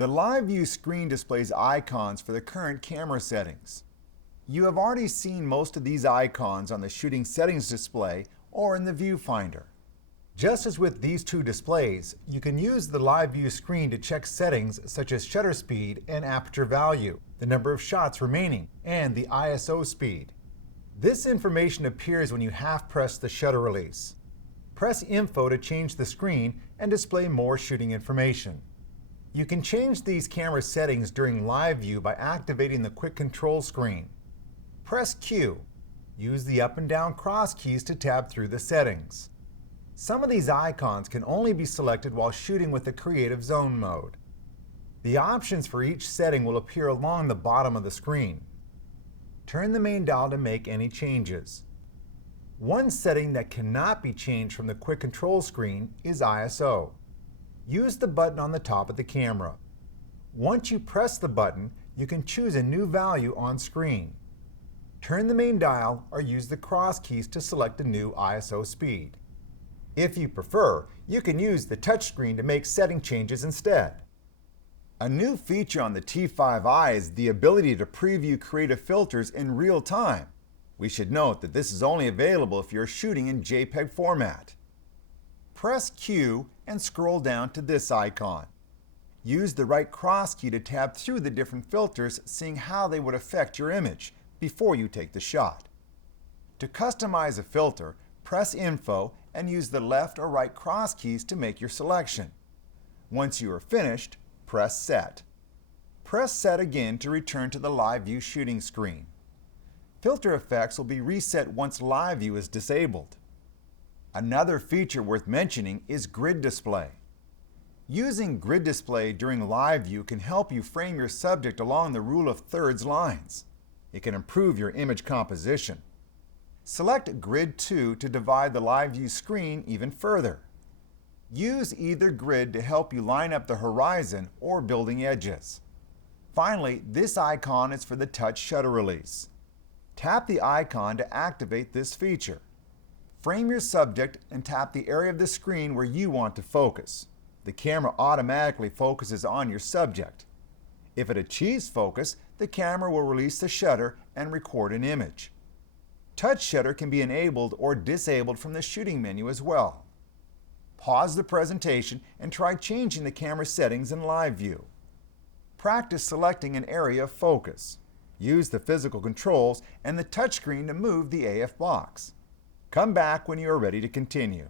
The live view screen displays icons for the current camera settings. You have already seen most of these icons on the shooting settings display or in the viewfinder. Just as with these two displays, you can use the live view screen to check settings such as shutter speed and aperture value, the number of shots remaining, and the ISO speed. This information appears when you half-press the shutter release. Press Info to change the screen and display more shooting information. You can change these camera settings during live view by activating the quick control screen. Press Q. Use the up and down cross keys to tab through the settings. Some of these icons can only be selected while shooting with the Creative Zone mode. The options for each setting will appear along the bottom of the screen. Turn the main dial to make any changes. One setting that cannot be changed from the quick control screen is ISO. Use the button on the top of the camera. Once you press the button, you can choose a new value on screen. Turn the main dial or use the cross keys to select a new ISO speed. If you prefer, you can use the touchscreen to make setting changes instead. A new feature on the T5i is the ability to preview creative filters in real time. We should note that this is only available if you're shooting in JPEG format. Press Q and scroll down to this icon. Use the right cross key to tab through the different filters, seeing how they would affect your image before you take the shot. To customize a filter, press Info and use the left or right cross keys to make your selection. Once you are finished, press Set. Press Set again to return to the live view shooting screen. Filter effects will be reset once live view is disabled. Another feature worth mentioning is grid display. Using grid display during live view can help you frame your subject along the rule of thirds lines. It can improve your image composition. Select Grid 2 to divide the live view screen even further. Use either grid to help you line up the horizon or building edges. Finally, this icon is for the touch shutter release. Tap the icon to activate this feature. Frame your subject and tap the area of the screen where you want to focus. The camera automatically focuses on your subject. If it achieves focus, the camera will release the shutter and record an image. Touch shutter can be enabled or disabled from the shooting menu as well. Pause the presentation and try changing the camera settings in live view. Practice selecting an area of focus. Use the physical controls and the touchscreen to move the AF box. Come back when you are ready to continue.